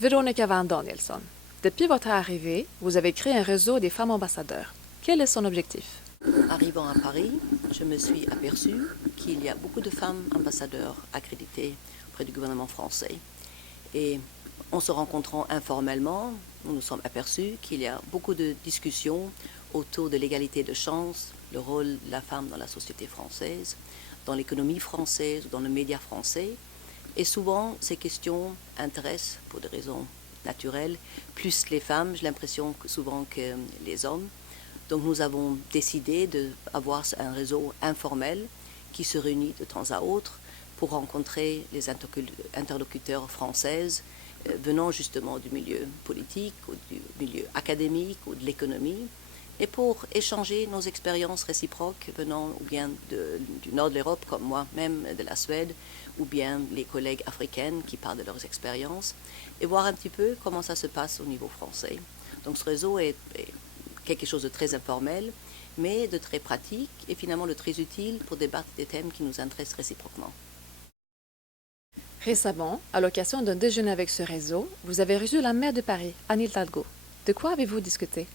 Veronica Van Danielsson, depuis votre arrivée, vous avez créé un réseau des femmes ambassadeurs. Quel est son objectif? Arrivant à Paris, je me suis aperçue qu'il y a beaucoup de femmes ambassadeurs accréditées auprès du gouvernement français. Et en se rencontrant informellement, nous nous sommes aperçus qu'il y a beaucoup de discussions autour de l'égalité de chance, le rôle de la femme dans la société française, dans l'économie française, dans le média français. Et souvent, ces questions intéressent, pour des raisons naturelles, plus les femmes, j'ai l'impression, souvent que les hommes. Donc nous avons décidé d'avoir un réseau informel qui se réunit de temps à autre pour rencontrer les interlocuteurs françaises venant justement du milieu politique ou du milieu académique ou de l'économie et pour échanger nos expériences réciproques venant ou bien du nord de l'Europe comme moi-même de la Suède ou bien les collègues africaines qui parlent de leurs expériences et voir un petit peu comment ça se passe au niveau français. Donc ce réseau est quelque chose de très informel, mais de très pratique et finalement de très utile pour débattre des thèmes qui nous intéressent réciproquement. Récemment, à l'occasion d'un déjeuner avec ce réseau, vous avez reçu la maire de Paris, Anne Hidalgo. De quoi avez-vous discuté?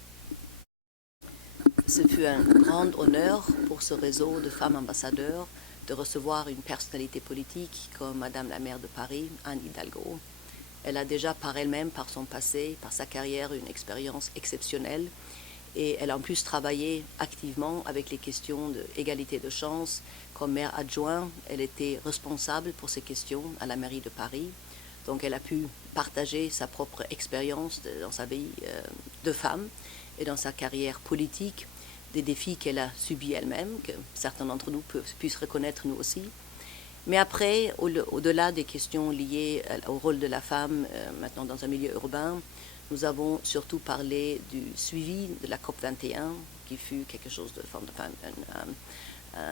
Ce fut un grand honneur pour ce réseau de femmes ambassadeurs de recevoir une personnalité politique comme Madame la maire de Paris, Anne Hidalgo. Elle a déjà par elle-même, par son passé, par sa carrière, une expérience exceptionnelle. Et elle a en plus travaillé activement avec les questions d'égalité de chance. Comme maire adjointe, elle était responsable pour ces questions à la mairie de Paris. Donc elle a pu partager sa propre expérience dans sa vie de femme et dans sa carrière politique, des défis qu'elle a subis elle-même, que certains d'entre nous puissent reconnaître nous aussi. Mais après, au-delà des questions liées au rôle de la femme maintenant dans un milieu urbain, nous avons surtout parlé du suivi de la COP 21, qui fut quelque chose de un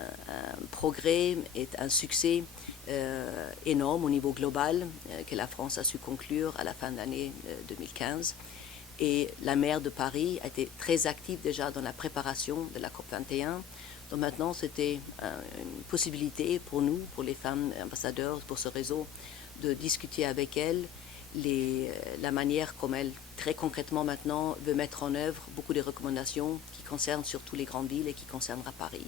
progrès et un succès énorme au niveau global que la France a su conclure à la fin de l'année 2015. Et la maire de Paris a été très active déjà dans la préparation de la COP 21. Donc maintenant, c'était une possibilité pour nous, pour les femmes ambassadeurs, pour ce réseau, de discuter avec elles la manière comme elle, très concrètement maintenant, veut mettre en œuvre beaucoup de recommandations qui concernent surtout les grandes villes et qui concernera Paris.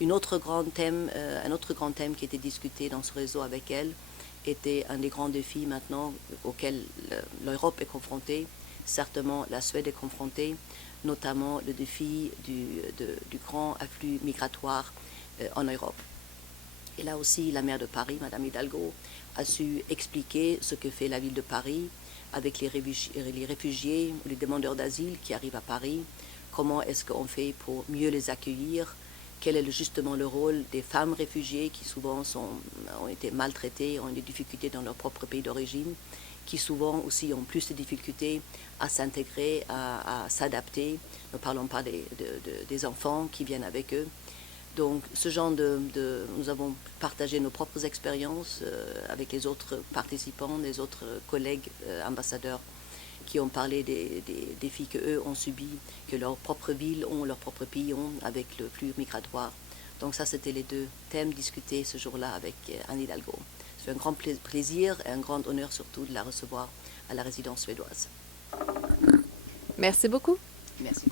Un autre grand thème qui était discuté dans ce réseau avec elle était un des grands défis maintenant auxquels l'Europe est confrontée. Certainement, la Suède est confrontée, notamment le défi du grand afflux migratoire en Europe. Et là aussi, la maire de Paris, Madame Hidalgo, a su expliquer ce que fait la ville de Paris avec les réfugiés ou les demandeurs d'asile qui arrivent à Paris. Comment est-ce qu'on fait pour mieux les accueillir? Quel est justement le rôle des femmes réfugiées qui souvent ont été maltraitées, ont des difficultés dans leur propre pays d'origine, qui souvent aussi ont plus de difficultés à s'intégrer, à s'adapter. Ne parlons pas des enfants qui viennent avec eux. Donc, nous avons partagé nos propres expériences avec les autres participants, les autres collègues ambassadeurs qui ont parlé des défis qu'eux ont subis, que leur propre ville ont, leur propre pays ont avec le flux migratoire. Donc ça, c'était les deux thèmes discutés ce jour-là avec Anne Hidalgo. C'est un grand plaisir et un grand honneur surtout de la recevoir à la résidence suédoise. Merci beaucoup. Merci.